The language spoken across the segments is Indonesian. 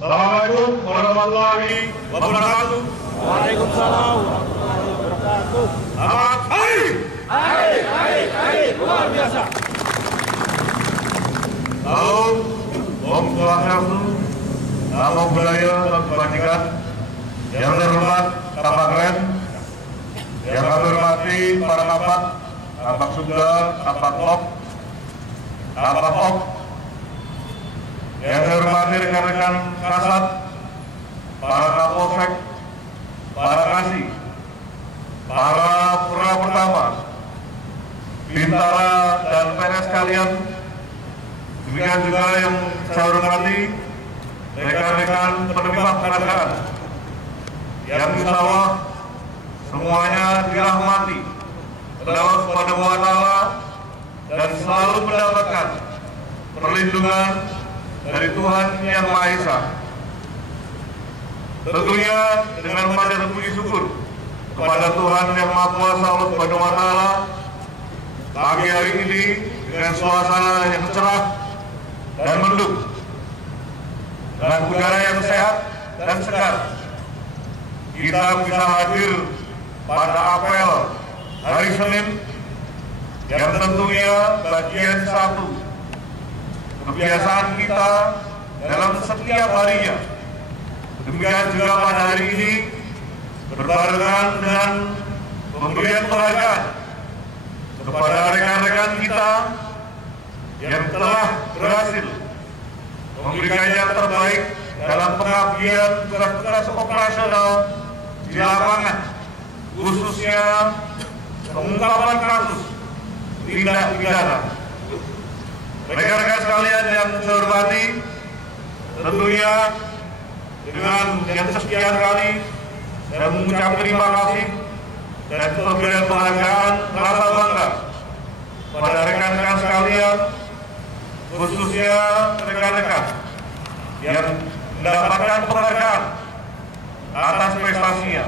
Assalamualaikum warahmatullahi wabarakatuh. Waalaikumsalam warahmatullahi wabarakatuh. Selamat hari. Hari, luar biasa. Salam, Om Swastiastu, Namo Buddhaya, dan kebajikan. Yang terhormat Kapak Ren, yang kami hormati para kapak, Kapak Sunda, Kapak Lok, Kapak Ok, yang saya hormati rekan-rekan Kasat, para Kapolsek, para Kasih, para Purna Pertama, Bintara dan PNS kalian. Demikian juga yang saya hormati rekan-rekan penerima penghargaan yang insya Allah semuanya dirahmati oleh Allah Subhanahu wa Ta'ala dan selalu mendapatkan perlindungan dari Tuhan Yang Maha Esa. Tentunya dengan memanjatkan puji syukur kepada Tuhan Yang Maha Kuasa Allah Subhanahu wa Ta'ala, pagi hari ini dengan suasana yang cerah dan mendung. Dengan udara yang sehat dan segar, kita bisa hadir pada apel hari Senin yang tentunya bagian satu kebiasaan kita dalam setiap harinya. Demikian juga pada hari ini berbarengan dengan pemberian penghargaan kepada rekan-rekan kita yang telah berhasil memberikan yang terbaik dalam pengabdian tugas-tugas operasional di lapangan, khususnya pengungkapan kasus tindak pidana. Rekan-rekan sekalian yang saya hormati, tentunya dengan yang sekian kali saya mengucapkan terima kasih dan pemberian penghargaan rasa bangga pada rekan-rekan sekalian, khususnya rekan-rekan yang mendapatkan penghargaan atas prestasinya.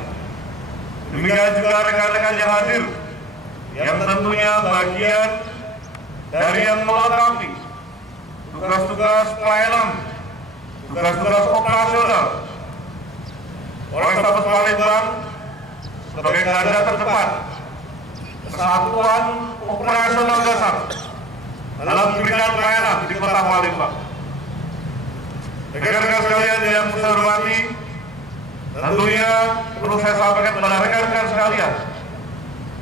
Demikian juga rekan-rekan yang hadir, yang tentunya bagian dari yang melengkapi tugas-tugas pelayanan, tugas-tugas operasional Polrestabes Palembang sebagai garda terdepan kesatuan operasional dasar dalam memberikan pelayanan di Kota Palembang. Rekan-rekan sekalian yang saya hormati, tentunya perlu saya sampaikan kepada rekan-rekan sekalian,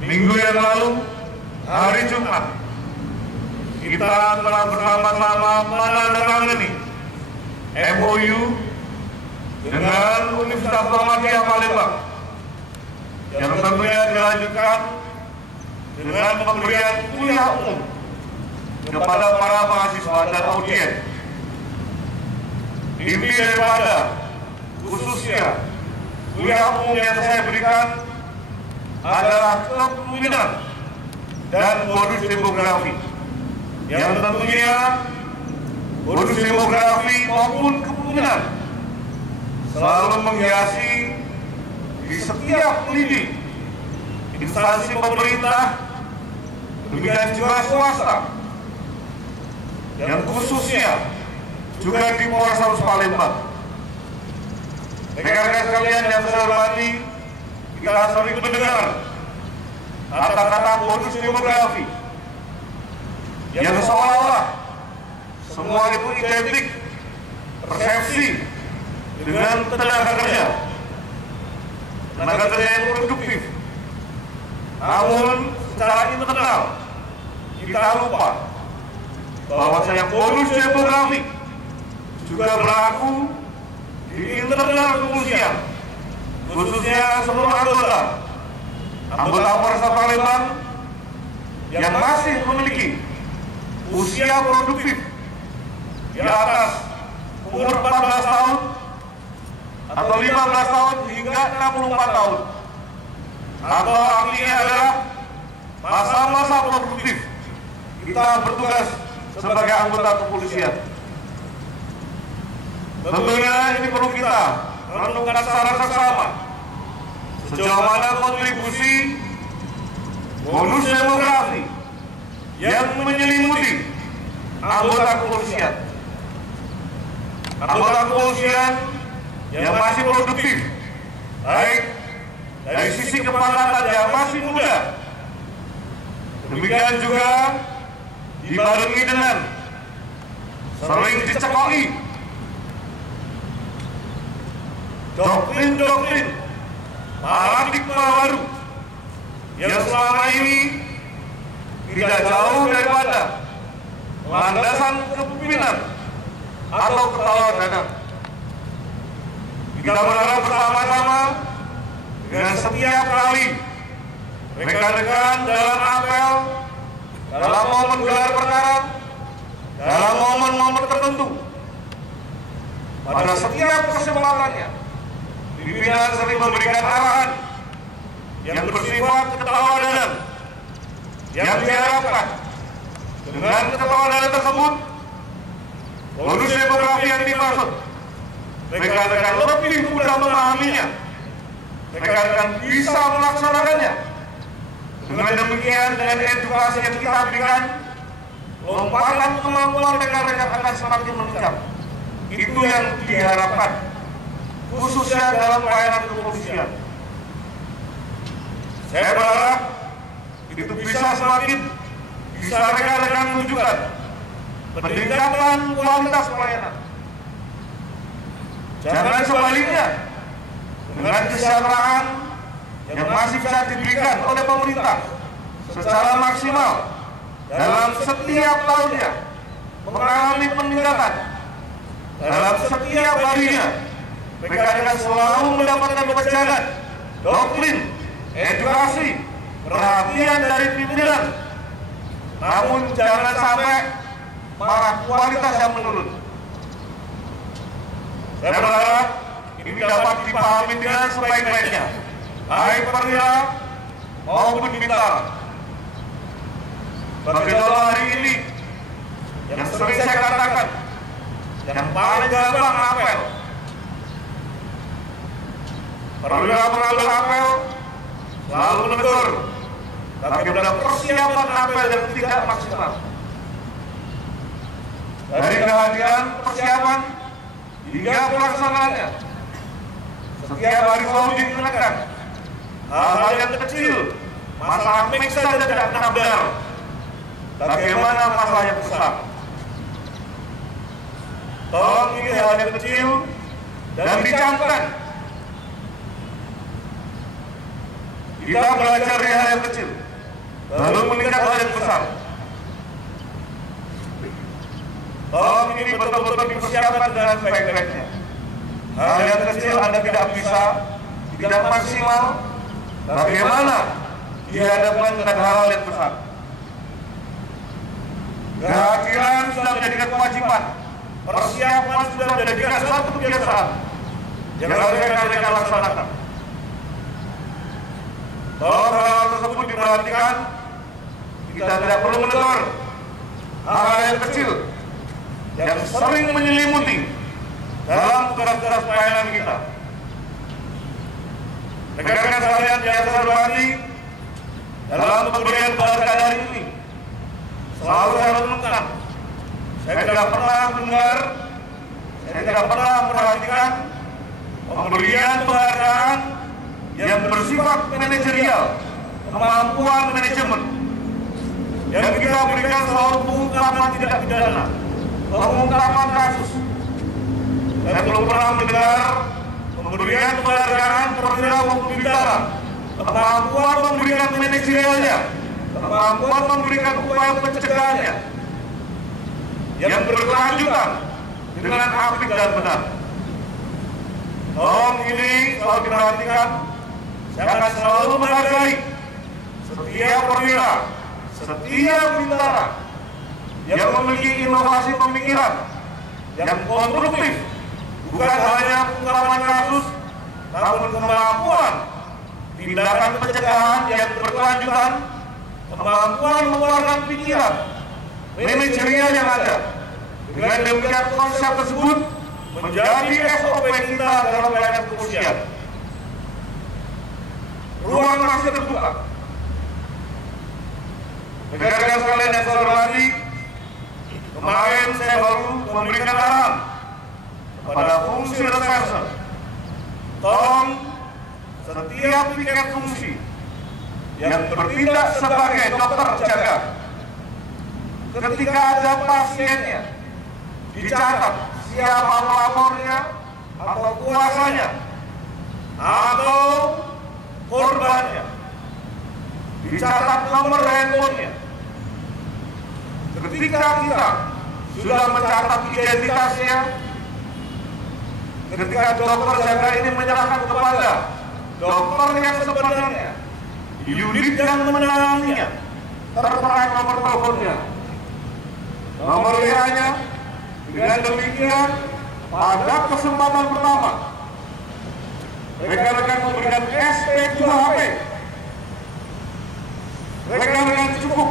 minggu yang lalu, hari Jumat, kita telah bersama-sama menandatangani MOU dengan Universitas Muhammadiyah Palembang yang tentunya dilanjutkan dengan pemberian kuliah umum kepada para mahasiswa dan audiens. Inti daripada khususnya kuliah umum yang saya berikan adalah kepemimpinan dan bonus demografi, yang tentunya bonus demografi maupun kepemimpinan selalu menghiasi di setiap lini instansi pemerintah, demikian juga swasta, yang khususnya juga di Polrestabes Palembang. Rekan-rekan sekalian yang saya hormati, kita sering mendengar kata-kata bonus demografi yang seolah-olah semua itu identik persepsi dengan tenaga kerja yang produktif. Namun secara internal kita lupa bahwa bonus demografi juga berlaku di internal kepolisian, khususnya seluruh anggota Polrestabes Palembang yang masih memiliki usia produktif di atas umur 14 tahun atau 15 tahun hingga 64 tahun, atau artinya adalah masa-masa produktif kita bertugas sebagai anggota kepolisian. Tentunya ini perlu kita renungkan secara seksama sejauh mana kontribusi bonus demografi yang menyelimuti anggota kepolisian. Anggota kepolisian yang masih produktif, baik dari sisi kepangkatan yang masih muda, demikian juga dibarengi dengan sering dicekoki doktrin-doktrin paradigma baru yang selama ini tidak jauh daripada landasan kepemimpinan atau keteladanan. Kita berharap bersama-sama dengan setiap kali rekan-rekan dalam apel, dalam momen gelar perkara, dalam momen-momen tertentu, pada setiap kesempatannya, pimpinan sering memberikan arahan yang bersifat keteladanan, yang diharapkan dengan keteladanan tersebut bonus demografi yang dimaksud rekan-rekan lebih mudah memahaminya, rekan-rekan bisa melaksanakannya. Dengan demikian, dengan edukasi yang kita berikan, lompatan kemampuan rekan-rekan akan semakin meningkat. Itu yang diharapkan, khususnya dalam pelayanan kepolisian. Saya berharap itu bisa rekan-rekan menunjukkan peningkatan kualitas pelayanan. Jangan sebaliknya, dengan kesejahteraan yang masih bisa diberikan oleh pemerintah secara maksimal dalam setiap tahunnya mengalami peningkatan. Dalam setiap harinya mereka akan selalu mendapatkan pejangan, doktrin, edukasi, perhatian dari pimpinan. Namun jangan sampai malah kualitas yang menurun. Saya berharap ini dapat dipahami dengan sebaik-baiknya, baik perwira maupun bintara. Bagi contoh hari ini, yang sering saya katakan, yang paling gampang apel. Perwira mengambil apel, selalu menegur, tapi pada persiapan apel yang tidak maksimal. Dari kehadiran persiapan hingga pelaksanaannya, setiap hari selalu diingatkan hal-hal yang kecil, masalah mix saja tidak pernah benar. Bagaimana masalah yang besar? Tolong ini hal yang kecil dan dicampkan. Kita belajar dari hal yang kecil, lalu meningkat hal yang besar. Tolong ini betul-betul dipersiapkan dengan sebaik-baiknya. Hal yang kecil Anda tidak bisa, tidak maksimal. Bagaimana dihadapkan dengan hal yang besar? Kehadiran sudah menjadikan kewajiban. Persiapan sudah menjadikan suatu kebiasaan yang harus rekan-rekan laksanakan. Tolong hal tersebut diperhatikan. Kita tidak perlu menegur hal yang kecil yang sering menyelimuti dalam tugas-tugas pelayanan kita. Rekan-rekan sekalian yang saya hormati, dalam pemberian penghargaan hari ini selalu saya renungkan, saya tidak pernah mendengar, saya tidak pernah memperhatikan pemberian penghargaan yang bersifat manajerial, kemampuan manajemen. Yang kita berikan selalu pengungkapan tidak pidana, pengungkapan kasus. Saya belum pernah mendengar pemberian penghargaan perwira maupun bintara, kemampuan memberikan manajerialnya, kemampuan memberikan upaya pencegahannya yang berkelanjutan dengan apik dan benar. Tolong ini selalu diperhatikan. Saya akan selalu menghargai setiap perwira, setiap bintara yang memiliki inovasi pemikiran yang konstruktif, bukan hanya pengalaman kasus, namun kemampuan tindakan pencegahan yang berkelanjutan, kemampuan mengeluarkan pikiran manajerial yang ada. Dengan demikian konsep tersebut menjadi SOP kita dalam pelayanan kepolisian. Ruang masih terbuka. Rekan-rekan sekalian yang saya hormati, kemarin saya baru memberikan arahan kepada fungsi reserse. Tolong setiap piket fungsi yang bertindak sebagai dokter jaga, ketika ada pasiennya, dicatat siapa pelapornya atau kuasanya atau korbannya, dicatat nomor handphonenya. Ketika kita sudah mencatat identitasnya, ketika dokter jaga ini menyerahkan kepada dokter yang sebenarnya, unit yang menanganinya, tertera nomor teleponnya, nomor WA-nya. Dengan demikian, pada kesempatan pertama, rekan-rekan memberikan SP2HP. Rekan-rekan cukup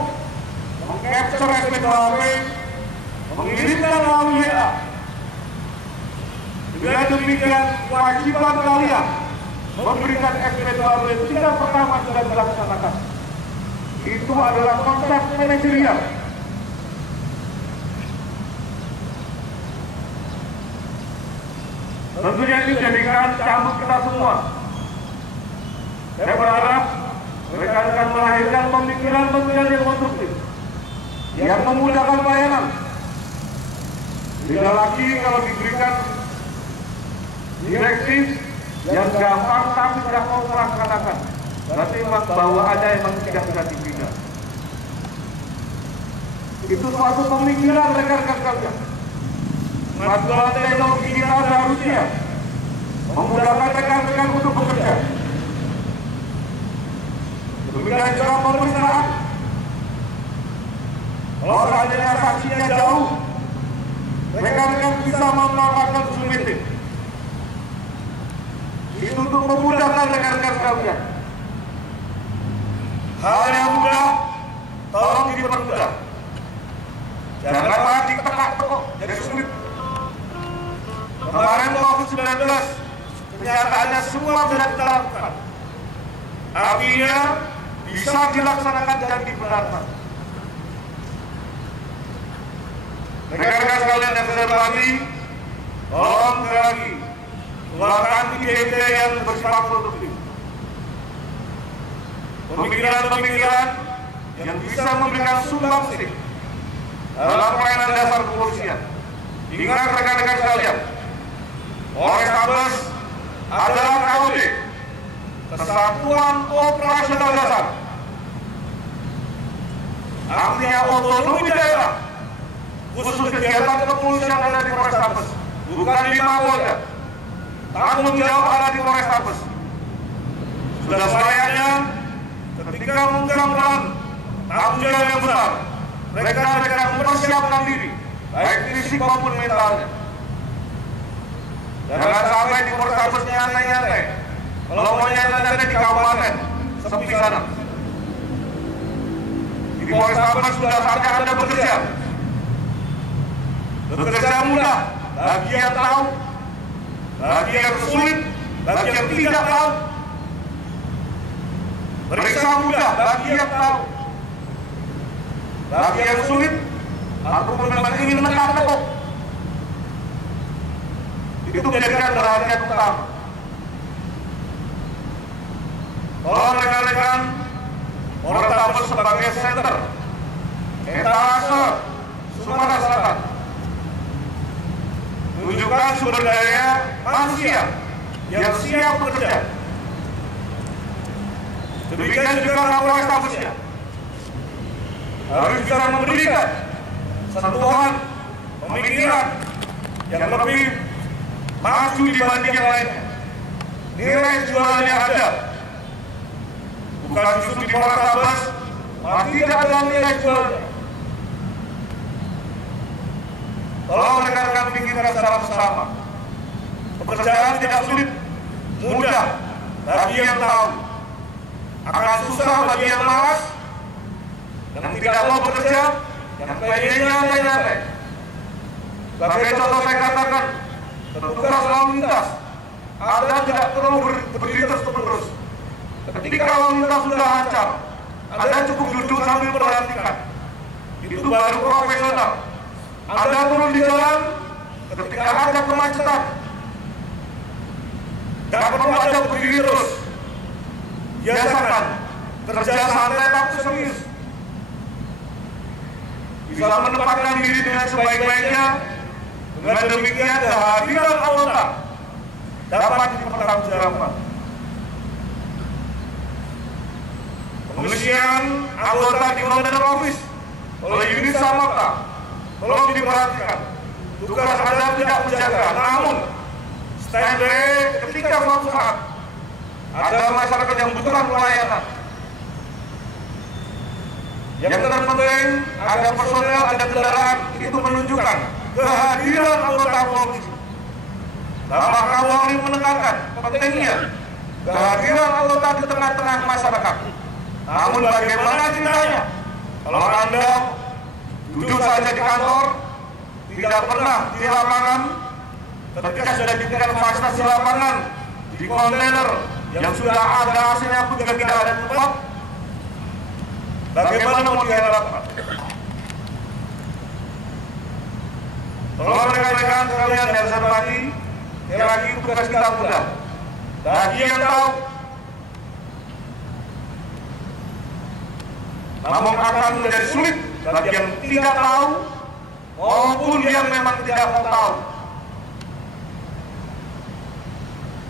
mengcapture SP2HP, mengirimkan melalui WA. Dengan demikian, kewajiban kalian memberikan SP2HP tidak pertama sudah dilaksanakan. Itu adalah konsep manajerial. Tentunya ini jadikan cambuk kita semua. Saya berharap mereka akan melahirkan pemikiran-pemikiran yang konstruktif, yang memudahkan pelayanan. Tidak lagi kalau diberikan direktif yang gampang tapi tidak mau melaksanakan, berarti bahwa ada yang tidak bisa dipindah. Itu suatu pemikiran rekan-rekan kalian. Kemajuan teknologi kita seharusnya memudahkan rekan-rekan untuk bekerja. Demikian juga pemeriksaan. Kalau seandainya saksinya jauh, rekan-rekan bisa memanfaatkan Zoom meeting. Itu untuk memudahkan rekan-rekan sekalian. Hal yang mudah, tolong dipermudah. Jangan malah ditekak-tekok, jadi sulit. Kemarin COVID-19, kenyataannya semua bisa kita lakukan. Artinya bisa dilaksanakan dan dibenarkan. Rekan-rekan sekalian yang saya hormati, tolong sekali lagi keluarkan ide-ide yang bersifat produktif. Pemikiran-pemikiran yang bisa memberikan sumbangsi dalam pelayanan dasar kepolisian. Ingat rekan-rekan sekalian, Polrestabes adalah KOD, Kesatuan Operasional Dasar. Artinya otonomi daerah, khusus kegiatan kepolisian ada di Polrestabes, bukan di Mapolda. Tanggung jawab ada di Polrestabes. Sudah selayaknya ketika memegang peran tanggung jawab yang besar, rekan-rekan mempersiapkan diri, baik fisik maupun mentalnya. Jangan sampai di Polrestabes nyantai-nyantai. Kalau mau nyantai-nyantai di kabupaten, sepi sana. Di Polrestabes sudah saatnya Anda bekerja. Bekerja mudah, bagi yang tahu, bagi yang sulit, bagi yang tidak tahu. Periksa mudah, bagi yang tahu, bagi yang sulit, ataupun memang ingin menekak-nekok. Itu menjadikan perhatian utama. Tolong rekan-rekan Polrestabes sebagai center, etalase Sumatera Selatan, menunjukkan sumber daya manusia yang siap bekerja. Demikian juga Polrestabesnya harus bisa memberikan sentuhan pemikiran yang lebih maju dibanding yang lainnya. Nilai jualnya ada, bukan justru di Polrestabes malah tidak ada nilai jualnya. Tolong rekan-rekan pikirkan secara bersama. Pekerjaan tidak sulit, mudah bagi yang tahu, akan susah bagi yang malas, yang tidak mau bekerja, yang pengennya nyantai-nyantai. Sebagai contoh saya katakan, petugas lalu lintas, Anda tidak perlu berdiri terus-menerus. Ketika lalu lintas sudah lancar, Anda cukup duduk sambil perhatikan. Itu baru profesional. Anda turun di jalan ketika ada kemacetan. Tidak perlu Anda berdiri terus. Biasakan kerja santai tapi serius. Bisa menempatkan diri dengan sebaik-baiknya. Dengan demikian kehadiran anggota dapat dipertanggungjawabkan. Pengisian anggota di Komandan Office oleh unit Samapta tolong diperhatikan. Tugas Anda tidak menjaga, namun standby ketika suatu saat ada masyarakat yang membutuhkan pelayanan. Yang terpenting ada personel, ada kendaraan, itu menunjukkan kehadiran anggota polisi. Bapak Kapolri menekankan pentingnya kehadiran anggota di tengah-tengah masyarakat. Namun bagaimana ceritanya kalau Anda duduk saja di kantor, tidak pernah di lapangan, ketika sudah diberikan fasilitas di lapangan, di kontainer yang sudah ada AC-nya pun juga tidak ada tempat, bagaimana mau diharapkan? Tolong rekan-rekan sekalian yang saya hormati, sekali lagi tugas kita mudah. Bagi yang tahu, namun akan menjadi sulit bagi yang tidak tahu maupun yang memang tidak mau tahu.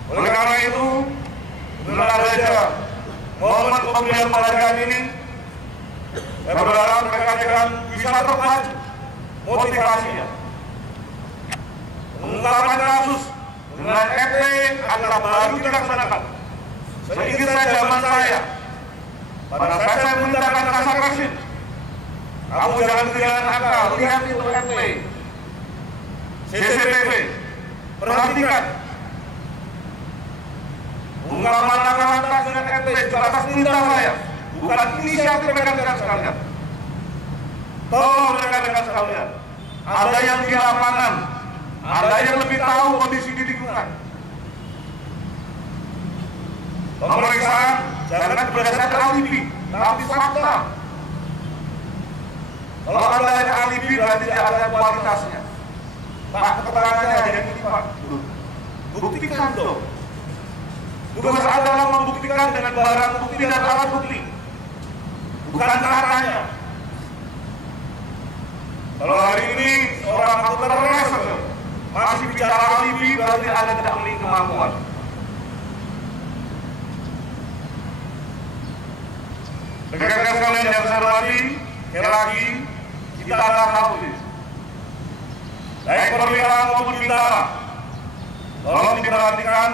Oleh karena itu, dengan adanya momen pemilihan penghargaan ini, saya berharap rekan-rekan bisa terpacu motivasinya. Pengungkapan kasus dengan EP adalah baru dilaksanakan. Seingat saya zaman saya, pada saat saya memintakan kasar kasin, kamu jangan kehilangan akal, lihat itu EP, CCTV, perhatikan. Pengungkapan laka-lantas dengan EP di atas perintah saya, bukan inisiatif rekan-rekan sekalian. Tolong rekan-rekan sekalian, ada yang di lapangan, ada yang lebih tahu kondisi di lingkungan. Pemeriksaan jangan berdasarkan alibi, tapi fakta. Kalau ada yang alibi berarti tidak ada kualitasnya. Pak, keterangannya ada yang ini Pak. Buktikan dong. Tugas adalah membuktikan dengan barang bukti dan alat bukti, bukan katanya. Kalau hari ini seorang anggota reserse masih bicara alibi, berarti Anda tidak memiliki kemampuan. Rekan-rekan sekalian yang saya hormati, sekali lagi kita akan hadir. Baik perwira maupun bintara, tolong diperhatikan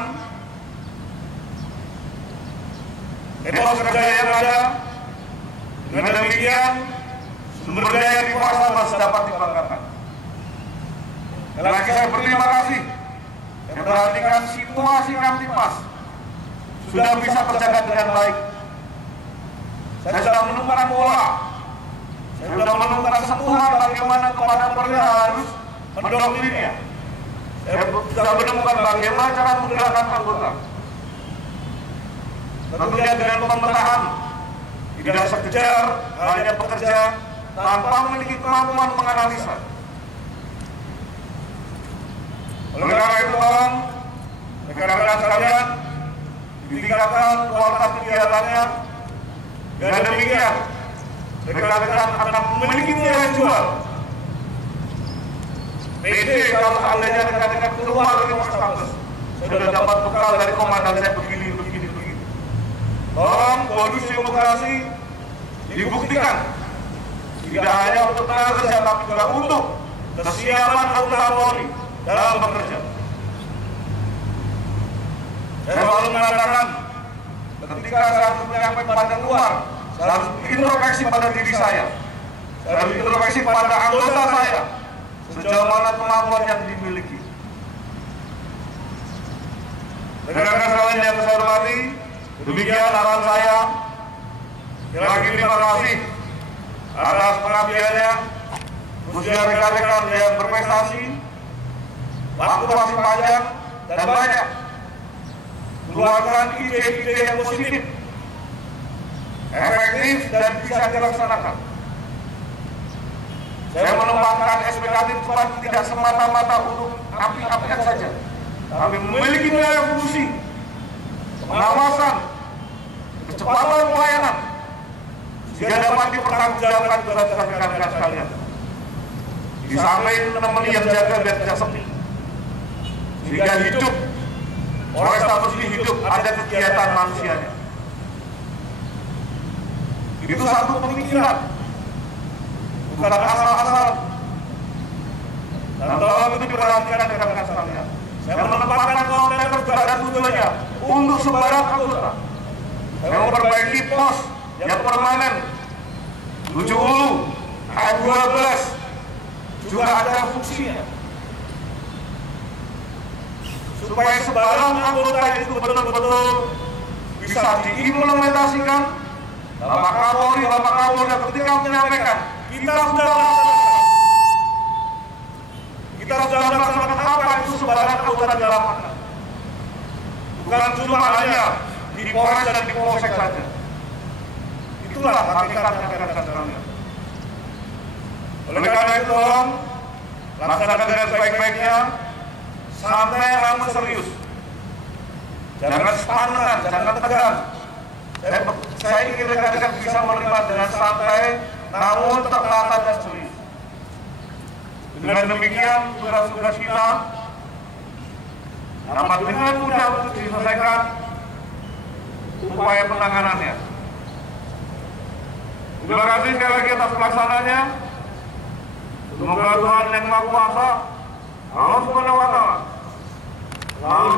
etos kerja yang ada. Dengan demikian, sumber daya di pasar masih dapat dibanggakan. Sekali lagi saya berterima kasih. Saya perhatikan situasi Kamtipmas sudah bisa terjaga dengan baik. Saya sudah menemukan pola. Saya sudah menemukan sentuhan bagaimana kepada perwira harus mendoktrinnya. Saya sudah menemukan bagaimana cara menggerakkan anggota. Tentunya dengan pemerintahan tidak sekejar hanya bekerja tanpa memiliki kemampuan menganalisa. Oleh karena itu, tolong rekan-rekan sekalian ditingkatkan kualitas kegiatannya. Dengan demikian, rekan-rekan akan memiliki nilai jual. PD kalau seandainya rekan-rekan keluar dari Polrestabes, saya sudah dapat bekal dari komandan saya begini. Tolong bonus demokrasi dibuktikan tidak hanya untuk tenaga kerja tapi juga untuk kesiapan anggota Polri dalam bekerja. Saya selalu mengatakan ketika saya harus menyampaikan pada luar, saya harus introspeksi pada diri saya harus introspeksi pada anggota saya sejauh mana kemampuan yang dimiliki. Rekan-rekan sekalian yang saya hormati, demikian arahan saya. Sekali lagi terima kasih atas pengabdiannya, khususnya rekan-rekan yang berprestasi, waktu masih panjang dan banyak, keluarkan ide-ide yang positif, efektif dan bisa dilaksanakan. Saya menempatkan SPKT tidak semata-mata untuk api-apian saja, tapi memiliki nilai fungsi, pengawasan, kecepatan pelayanan, sehingga dapat dipertanggungjawabkan kepada rekan-rekan sekalian. Di samping menemani yang jaga dan tidak sepi, sehingga hidup Polrestabes ini hidup ada kegiatan manusianya. Itu satu pemikiran, bukan asal-asal. Dan tolong itu diperhatikan rekan-rekan sekalian. Saya menempatkan kontainer juga ada tujuannya untuk sembarang anggota. Saya memperbaiki pos yang permanen 7 Hulu, A12 juga ada fungsinya, supaya sembarang anggota itu betul-betul bisa diimplementasikan. Bapak Kapolri, Bapak Kapolda ketika menyampaikan kita sudah melaksanakan apa itu sembarang anggota di lapangan, bukan cuma hanya di Polres dan di Polsek saja. Itulah hakikatnya rekan-rekan sekalian. Oleh karena itu, tolong laksanakan dengan sebaik-baiknya. santai sama serius. Jangan spontan, jangan tegang. Saya ingin rekan-rekan bisa menerima dengan santai, namun tertata dan serius. Dengan demikian, tugas-tugas kita dapat dengan mudah untuk diselesaikan upaya penanganannya. Terima kasih sekali lagi atas pelaksananya. Semoga Tuhan yang Maha Kuasa, Allah Subhanahu wa Ta'ala, selalu